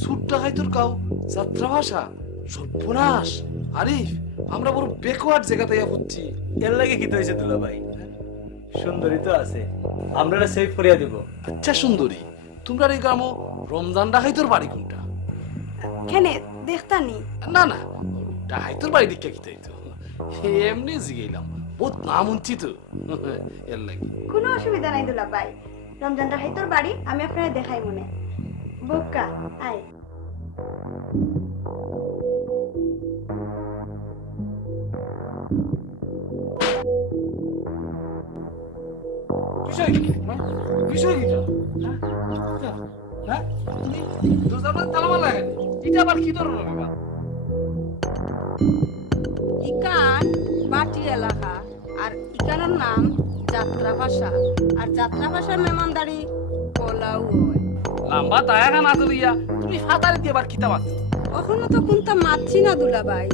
সুরটা খাই তোর কাউ যাত্রা ভাষা? সর্বনাশ! আরে আমরা বড় বেকওয়ার্ড জায়গাতে হচ্ছি। এর লাগে কি হয়েছে দুলা ভাই? সুন্দরী তো আছে, আমরা সেভ করিয়া দিব। আচ্ছা সুন্দরী, তোমরা এই গ্রামও রমজান ডাকাই তোর বাড়ি কোনটা? কেনে দেখতানি? না না, ডাকাই তোর বাড়ি দিকে কিতাই তো এমনি জিগাইলাম, বহুত নাম উঞ্চি তো এর লাগে। কোনো অসুবিধা নাই দুলা ভাই, রমজানটা খাই তোর বাড়ি, আমি আপনারা দেখাই মনে। বোকা আয়। বিষয় কি? বিষয় কি? হ্যাঁ তুমি দরজা তালা লাগাই, এটা আবার কি ধরনের ব্যাপার? ইকান বাটি এলাকা আর ইকানের নাম যাত্রা ভাষা, আর যাত্রা ভাষার মেহমানদারি পোলাও হয়। লম্বা তায়াগা না তুলিয়া তুমি ফাতারে দিয়ে আবার কিতা মাত্র? এখনো তো কোনটা মাতছি না দুলা ভাই,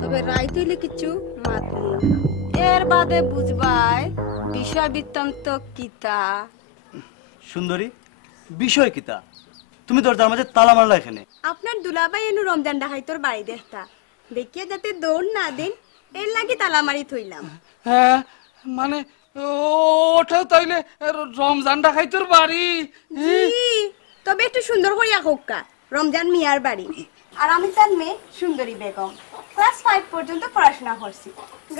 তবে রাই তৈলে কিছু মাতনি। এর বাদে বুঝবাই বিষয় বৃত্তান্ত কিতা। সুন্দরী, বিষয় কিতা? তুমি দরজার মাঝে তালা মারলা এখানে? আপনার দুলাভাই এনু রমজান ডাকাই তোর বাড়ি দেখতা, দেখিয়া যাতে দৌড় না দেন এর লাগি তালা মারি থইলাম। হ্যাঁ মানে ওটা তাইলে রমজান ডাকাই তোর বাড়ি? জি, তবে একটু সুন্দর করিয়া হোক্কা, রমজান মিয়ার বাড়ি। আর আমি তার মেয়ে সুন্দরী বেগম, ক্লাস 5 পর্যন্ত পড়াশোনা করছি।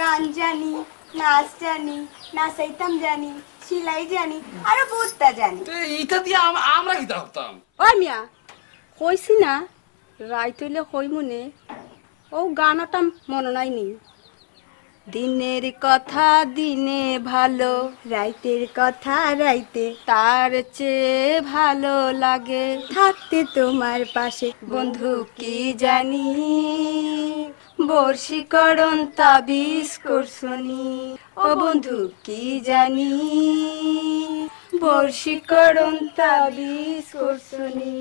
গান জানি, নাচ জানি, নাচাইতাম জানি, সেলাই জানি, আরো বহুতটা জানি। এইটা দিয়ে আমরা কিতা করতাম? ও মিয়া কইছি না রাই তৈলে কই মনে, ও গানটা মনে নাই নি। দিনের কথা দিনে ভালো, রাইতের কথা রাইতে, তার চেয়ে ভালো লাগে থাকতে তোমার পাশে। বন্ধু কি জানি বর্ষিকরণ তাবিজ করছনি ও বন্ধু কি জানি বর্ষিকরণ তাবিজ করছনি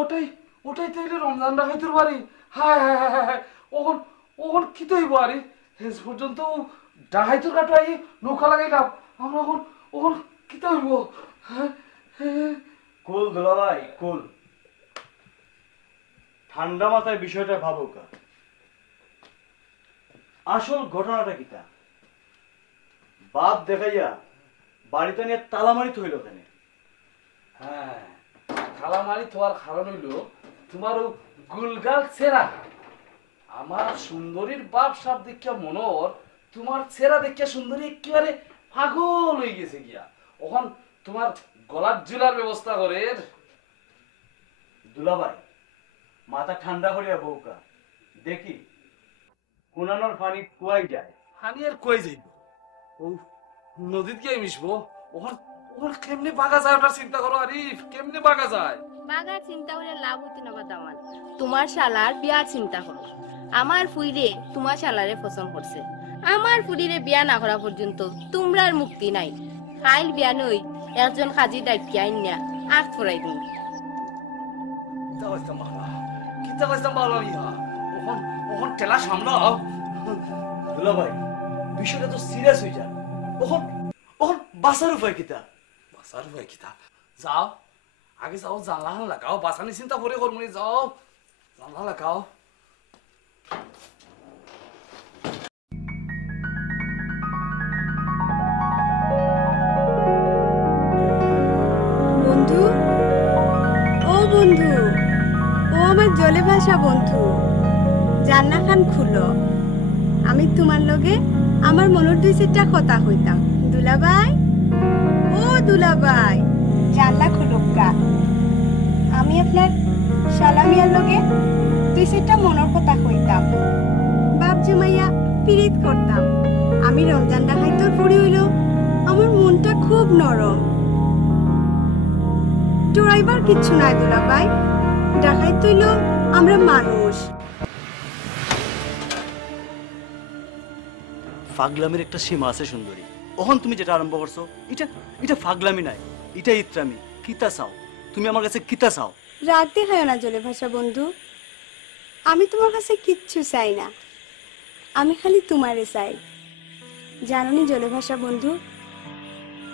ওটাই ওটাই তো এটা রমজান ডাকাইতের বাড়ি। হায় হায় হায় হায় হায়। ওখন ওখন কি তো হইব আরে শেষ পর্যন্ত ডাকাইতের কাটাই নৌকা লাগাইলাম আমরা। ওখন ওখন কি তো হইব? হ্যাঁ হ্যাঁ কুল দুলাভাই কুল, ঠান্ডা মাথায় বিষয়টা ভাবুকা। আসল ঘটনাটা কিটা? বাপ দেখাইয়া বাড়িতে নিয়ে তালামারি থইল কেন? হ্যাঁ খালামারি তোমার কারণ হইল তোমার গুলগাল ছেঁড়া। আমার সুন্দরীর বাপ সাপ দেখিয়া মনোর তোমার ছেঁড়া দেখিয়া সুন্দরী একেবারে পাগল হয়ে গেছে গিয়া। ওখান তোমার গলার জুলার ব্যবস্থা করে। দুলাভাই মাথা ঠান্ডা করিয়া বউকা, দেখি কুনানোর পানি কুয়াই যায়। হানি আর কই যাইব? ও নদীত গিয়ে মিশবো। ওখান ওখান কেমনে বাগা যায় ওটার চিন্তা করো আরিফ, কেমনে বাগা যায়? বাগার চিন্তা করে লাভ হইতে না বাদামান। তোমার শালার বিয়ার চিন্তা করো। আমার ফুইরে তোমার শালারে পছন্দ করছে। আমার ফুরিরে বিয়া না করা পর্যন্ত তোমরার মুক্তি নাই। খাইল বিয়া নই একজন কাজী ডাকি আইনা আখ ফরাই দিন। কিতা কইতাম বাবা, কিতা কইতাম বাবা ইহা। ওখান ওখান টেলা সামলাও। দুলাভাই বিষয়টা তো সিরিয়াস হয়ে যায়। ওখন ওখন বাঁচার উপায় কিতা? বাসার ভাই কিতা যাও আগে যাও, জানলা লাগাও, বাসানি চিন্তা করে করমুনি যাও, জানলা লাগাও। বন্ধু, ও বন্ধু, ও আমার জলে ভাসা বন্ধু, জান্না খান খুলো। আমি তোমার লগে আমার মনের দুই চারটা কথা হইতাম। দুলাভাই, ও দুলাভাই, জানলা খুলুকা। আমি আপনার সালামিয়ার লগে দুই চারটা মনের কথা কইতাম। বাপ জমাইয়া পিরিত করতাম। আমি রমজান ডাকাইতর পড়ি হইল আমার মনটা খুব নরম। ডরাইবার কিচ্ছু নাই দুলাভাই, ডাকাইত হইল আমরা মানুষ। ফাগলামির একটা সীমা আছে সুন্দরী। ওখন তুমি যেটা আরম্ভ করছো এটা এটা ফাগলামি নাই, এটা ইত্রামি। কিতা চাও তুমি আমার কাছে? কিতা চাও? রাগ দেখায় না জলে ভাষা বন্ধু, আমি তোমার কাছে কিচ্ছু চাই না। আমি খালি তোমারে চাই। জাননি জলে ভাষা বন্ধু,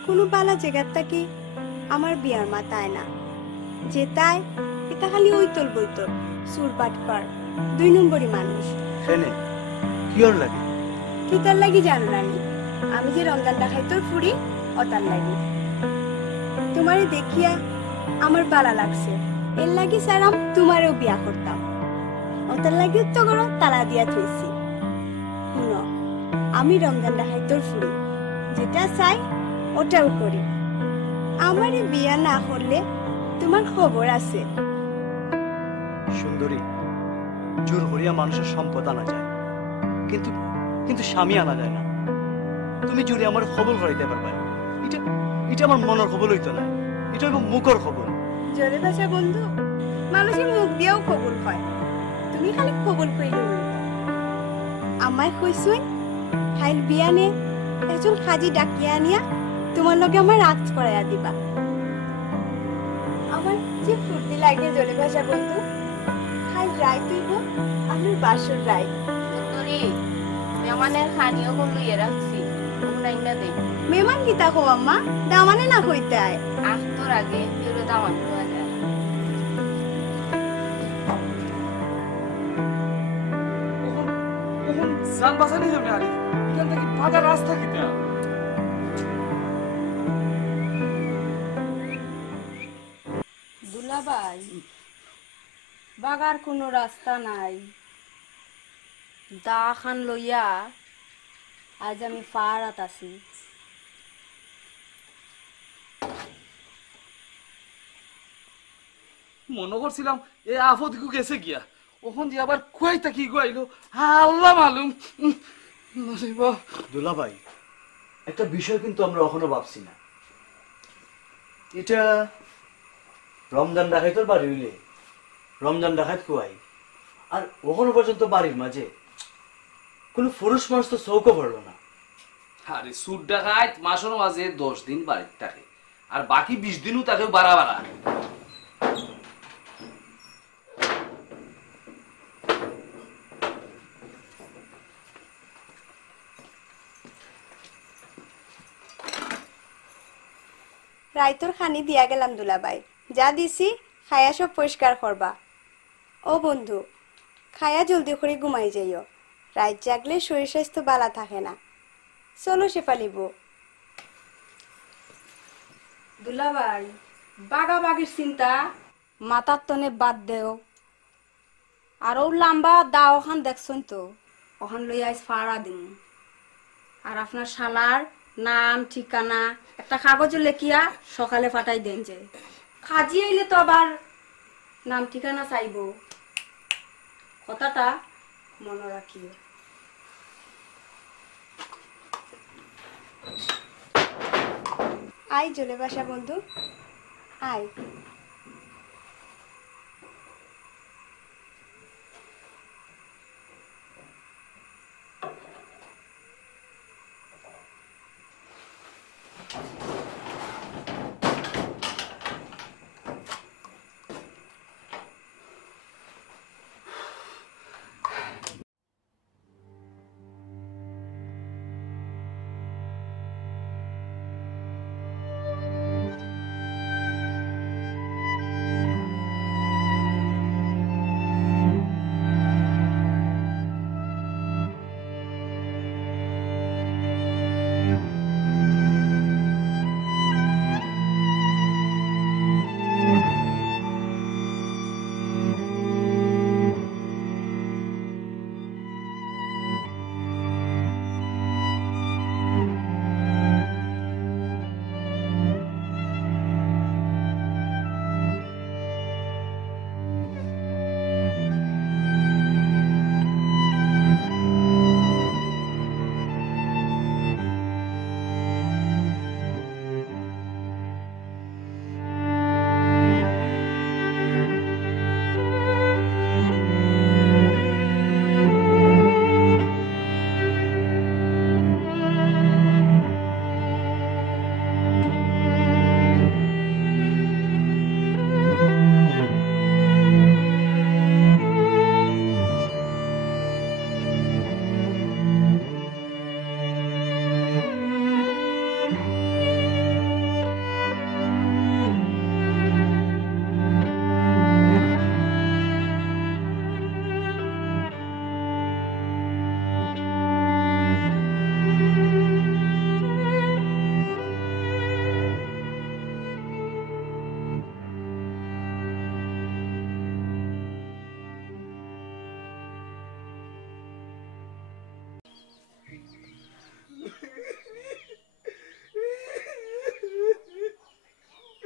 কোনো বালা জায়গার থাকি আমার বিয়ার মাথায় না। যে তাই এটা খালি ওই তোল বইতল সুর পাটকার 2 নম্বরই মানুষ। ফেনে কিয়র লাগে? কিতার লাগি জানো নানি, আমি যে রমজান ডাকাই তোর ফুরি অতার লাগি। তোমারে দেখিয়া আমার বালা লাগছে, এর লাগি সারাম তোমারেও বিয়া করতাম। অতার লাগি তো করো তালা দিয়া থইছি। শুনো, আমি রমজান ডাকাই তোর ফুরি, যেটা চাই ওটাও করি। আমারে বিয়া না করলে তোমার খবর আছে। সুন্দরী, জোর করিয়া মানুষের সম্পদ আনা যায়, কিন্তু কিন্তু স্বামী আনা যায় না। তুমি জোরে আমার খবর করাইতে পারবা। এটা এটা আমার মনের খবর হইতো না, এটা হইব মুখের খবর। জোরে ভাষা বন্ধু, মানুষের মুখ দিয়েও কবুল হয়, তুমি খালি কবুল কইলে হইব। আমায় কইছুই খাইল বিয়া নে একজন খাজি ডাকিয়া আনিয়া তোমার লগে আমার রাত করাইয়া দিবা। আমার যে ফুর্তি লাগে জোরে ভাষা বন্ধু, খাইল রায় তুইব আমার বাসর রায়। সুন্দরী মেমানের খানিও কোন লইয়া রাখছি, নাইনা দেই। মেমান কিতা কো আম্মা, দামানে না কইতে আয়। আজ তোর আগে ফিরে দামান হওয়া যায়। জান বাসানি যাবে আরিফ, এখান থেকে বাগা রাস্তা কিতা? দুলাভাই, বাগার কোনো রাস্তা নাই। দা খান লইয়া আজ আমি পাড়াত আছি। মনে করছিলাম এ আফত গেছে গিয়া, ওখান দিয়ে আবার কুয়াইতা কি গুয়াইলো আল্লাহ মালুম। দুলাভাই, একটা বিষয় কিন্তু আমরা এখনো ভাবছি না। এটা রমজান ডাকাই তোর বাড়ি হইলে রমজান ডাকাত খুয়াই আর ওখানে পর্যন্ত বাড়ির মাঝে কোনো পুরুষ মানুষ তো চৌকো পড়লো না। আরে সুর ডাকাত মাসের মাঝে 10 দিন বাড়িতে থাকে আর বাকি 20 দিনও তাকে বাড়া বাড়া। রাইতর খানি দিয়া গেলাম দুলাভাই, যা দিছি খায়া সব পরিষ্কার করবা। ও বন্ধু, খায়া জলদি করে ঘুমাই যাইও, রাত জাগলে শরীর স্বাস্থ্য বালা থাকে না। চলো শেফালিব। দুলাভাই বাগাবাগির চিন্তা মাথার তনে বাদ দেও। আর ও লাম্বা দাও ওখান দেখছন তো, ওখান লই আইস ফাড়া দিম। আর আপনার শালার নাম ঠিকানা একটা কাগজে লেখিয়া সকালে ফাটাই দেন, যে কাজী আইলে তো আবার নাম ঠিকানা চাইব। কথাটা মনে রাখিও। আয় জলে বাসা বন্ধু, আয়।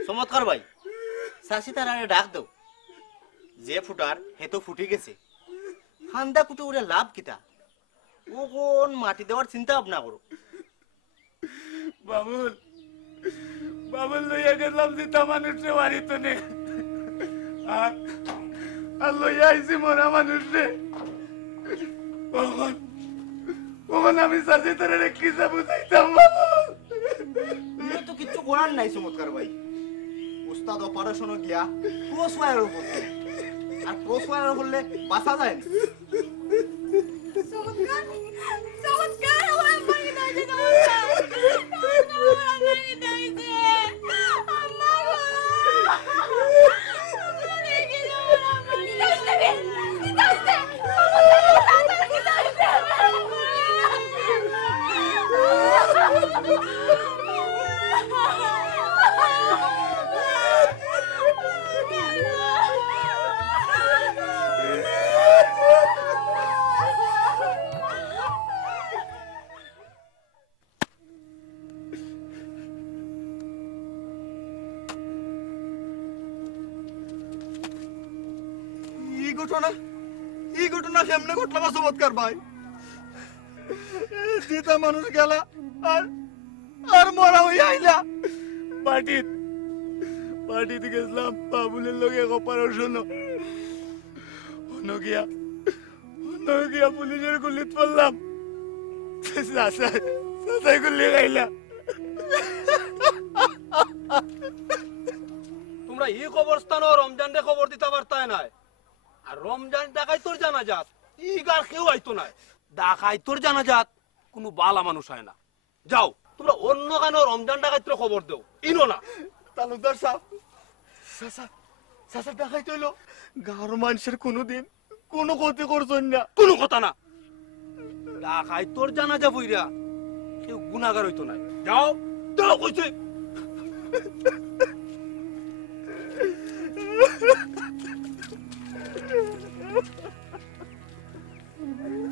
চমৎকার ভাই, চাষি তার আরে ডাক দাও। যে ফুটার হে তো ফুটি গেছে, খান্দা কুটে উড়ে লাভ কিতা? ও কোন মাটি দেওয়ার চিন্তা ভাবনা করো। বাবুল বাবুল লইয়া গেলাম জিতা মানুষে বাড়িতে নে, আর লইয়া আইছি মরা মানুষে। কখন আমি চাষি তারা কি যা বুঝাইতাম বাবুল। তো কিচ্ছু করার নাই চমৎকার ভাই। উস্তাদ অপারেশনে গিয়া ক্রস ফায়ার করছে, আর ক্রস ফায়ার করলে বাঁচা যায় না। এই ঘটনা কেমনে ঘটলাম চমৎকার ভাই? জিতা মানুষ গেলা আর আর মরা হইয়া আইলা। পার্টিতে গেছিলাম বাবুলের লগে অপারেশন গিয়া পুলিশের গুলিত পড়লাম গুলি খাইলা। তোমরা ই কবরস্থানও রমজান রে খবর দিতে পারতাই নাই। আর রমজান ডাকাইতোর জানাজাত ইগার কেউ আইতো নাই। ডাকাইতোর জানাজাত কোনো বালা মানুষ হয় না। যাও তোমরা অন্য গানো রমজান ডাকাইতোর খবর দেও ইনো না। তালুকদার সাহেব চাচা দেখাইতে হইলো গাঁর মানুষের কোনোদিন কোনো ক্ষতি করছেন না। কোনো কথা না। ডাকাইতোর জানাজা বইরা কেউ গুনাহগার হইতো নাই। যাও যাও কইছে।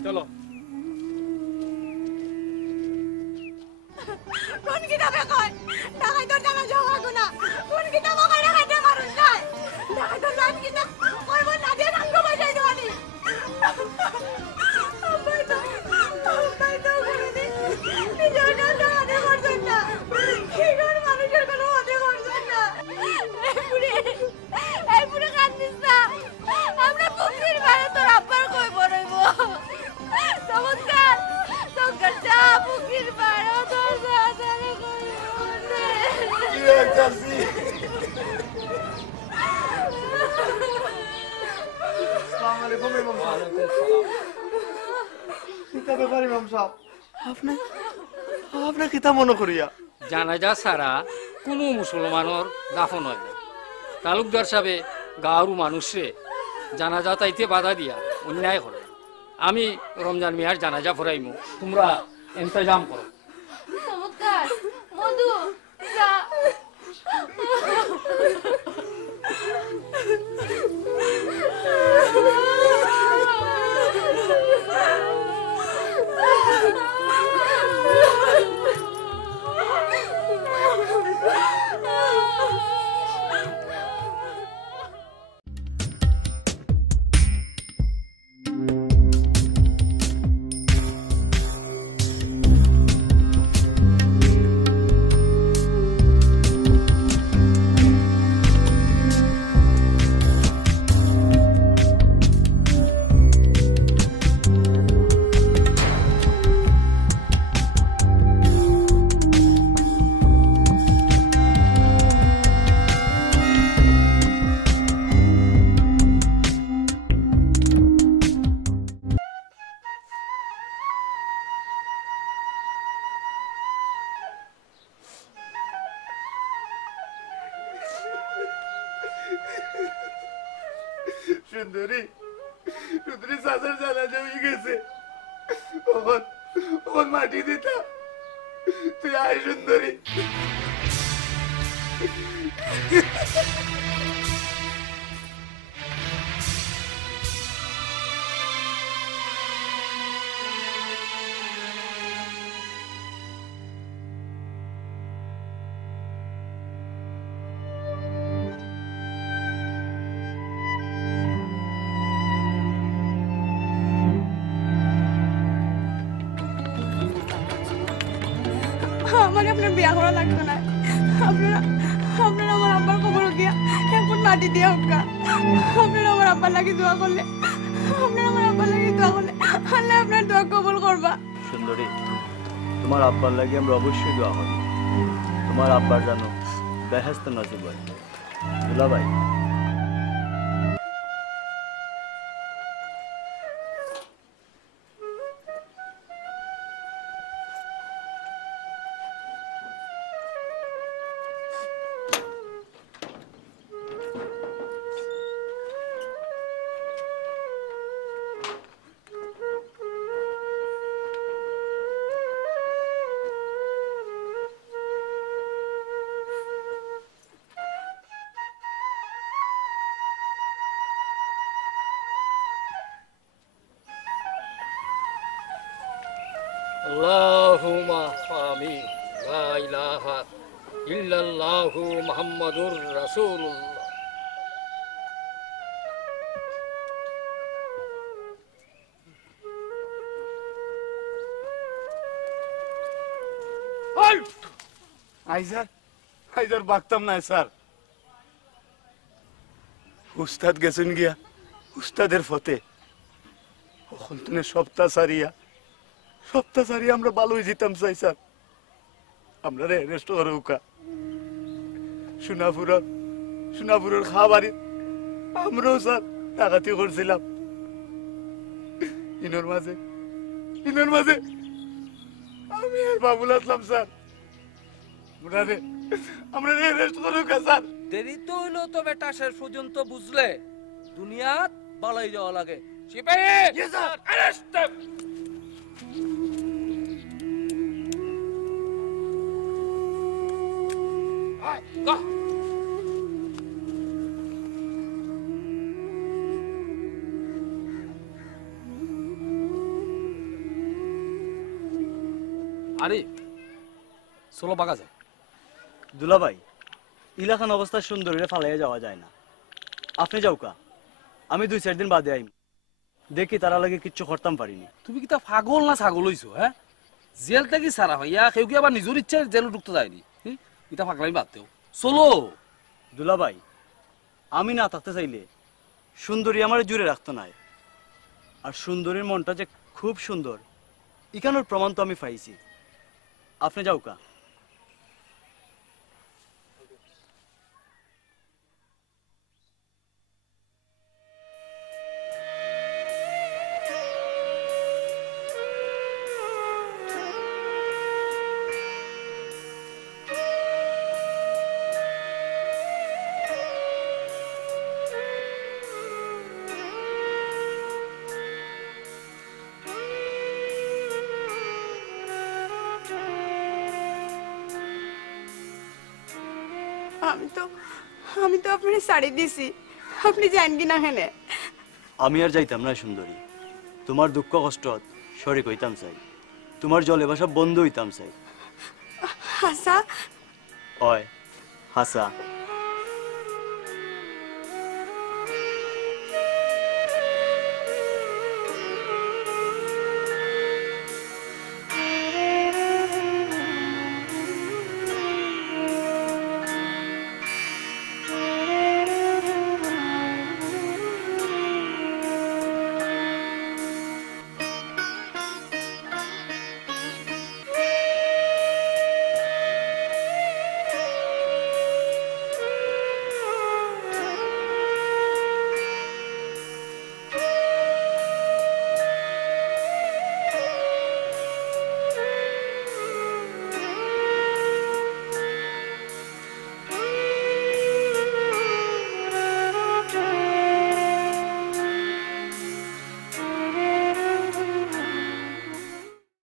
চলো কোন কিতাবে কয় ঢাকায় তোর জানা যাওয়া গুনা কোন কিতাবে কয় ঢাকায় মারুন নাই ঢাকায় তোর নাম কিতাব কইব না দিয়ে রঙ্গ বাজাই দেওয়ানি আব্বাই তো বলিনি নিজের কাছে জানাতে পারছেন না কি করে মানুষের কোনো হতে পারছেন না এই পুরে কান্দিস না আমরা পুকুরের বারে তোর আব্বার কই বড়ইব চমৎকার চমৎকার চা পুকুরের বারে তোর দাদারে কই বড়ে কি হইতাছি আসসালামু আলাইকুম ইমাম সাহেব। কিতা ব্যাপার ইমাম সাহেব আপনি কিতা মনে করিয়া জানাজা ছাড়া কোনো মুসলমানের দাফন হয় না। তালুকদার সাহেবে গাঁরু মানুষে জানাজা তাইতে বাধা দিয়া অন্যায় করে। আমি রমজান মিয়ার জানাজা পড়াইমু, তোমরা ইন্তজাম করো। চমৎকার মধু যা সুন্দরী চাচার জানাজা হয়ে গেছে, ওখন মাটি দিতা তুই আয় সুন্দরী। আমার আপনার বিয়া করা লাগতো না, আপনারা আপনারা আমার আব্বার খবর গিয়া এখন মাটি দিয়ে হোকা, আপনারা আমার আব্বার লাগি দোয়া করলে, আপনারা আমার আব্বার লাগি দোয়া করলে আল্লাহ আপনার দোয়া কবুল করবা। সুন্দরী, তোমার আব্বার লাগে আমরা অবশ্যই দোয়া করি। তোমার আব্বার জানো বেহেস্ত নসিব হয়। দুলাভাই, আল্লাহুম্মা আমিন। লা ইলাহা ইল্লাল্লাহু মুহাম্মাদুর রাসূলুল্লাহ। আইজার বাগতাম না স্যার, উস্তাদ গেছেন গিয়া উস্তাদের ফতে এখন তুমি সপ্তাহ সারিয়া আমরা ভালোই যেতাম চাই স্যার আমরা রেস্ট করে উকা সোনাপুরের খাবারই আমরাও স্যার ডাকাতি করছিলাম ইনোর মাঝে আমি আর বাবুল আসলাম স্যার আমরা রেস্ট করে উকা স্যার দেরি তো হইলো তো বেটা শেষ পর্যন্ত বুঝলে দুনিয়াত বালাই যাওয়া লাগে সিপাহি arrest them! Aye, go! আরে চলো বাগা যায় দুলাভাই ইলাকান অবস্থা সুন্দরীরে ফালাইয়া যাওয়া যায় না আপনি যাও কা আমি 2-4 দিন বাদে আইম দেখি তারা লাগে কিচ্ছু করতাম পারিনি তুমি কি তা পাগল না ছাগল হইছো হ্যাঁ জেল থেকে সারা হইয়া কেউ কি আবার নিজের ইচ্ছায় জেল ঢুকতে যায়নি এটা পাগলাই বাদ দেও চলো দুলাভাই আমি না থাকতে চাইলে সুন্দরী আমার জুড়ে রাখতো নাই আর সুন্দরীর মনটা যে খুব সুন্দর ইকানোর প্রমাণ তো আমি পাইছি আপনি যাও কা আমি তো আপনার শাড়ি দিছি আপনি যান কি না হেনে আমি আর যাইতাম না সুন্দরী তোমার দুঃখ কষ্ট শরিক হইতাম চাই তোমার জলে ভাষা বন্ধ হইতাম চাই হাসা হয় হাসা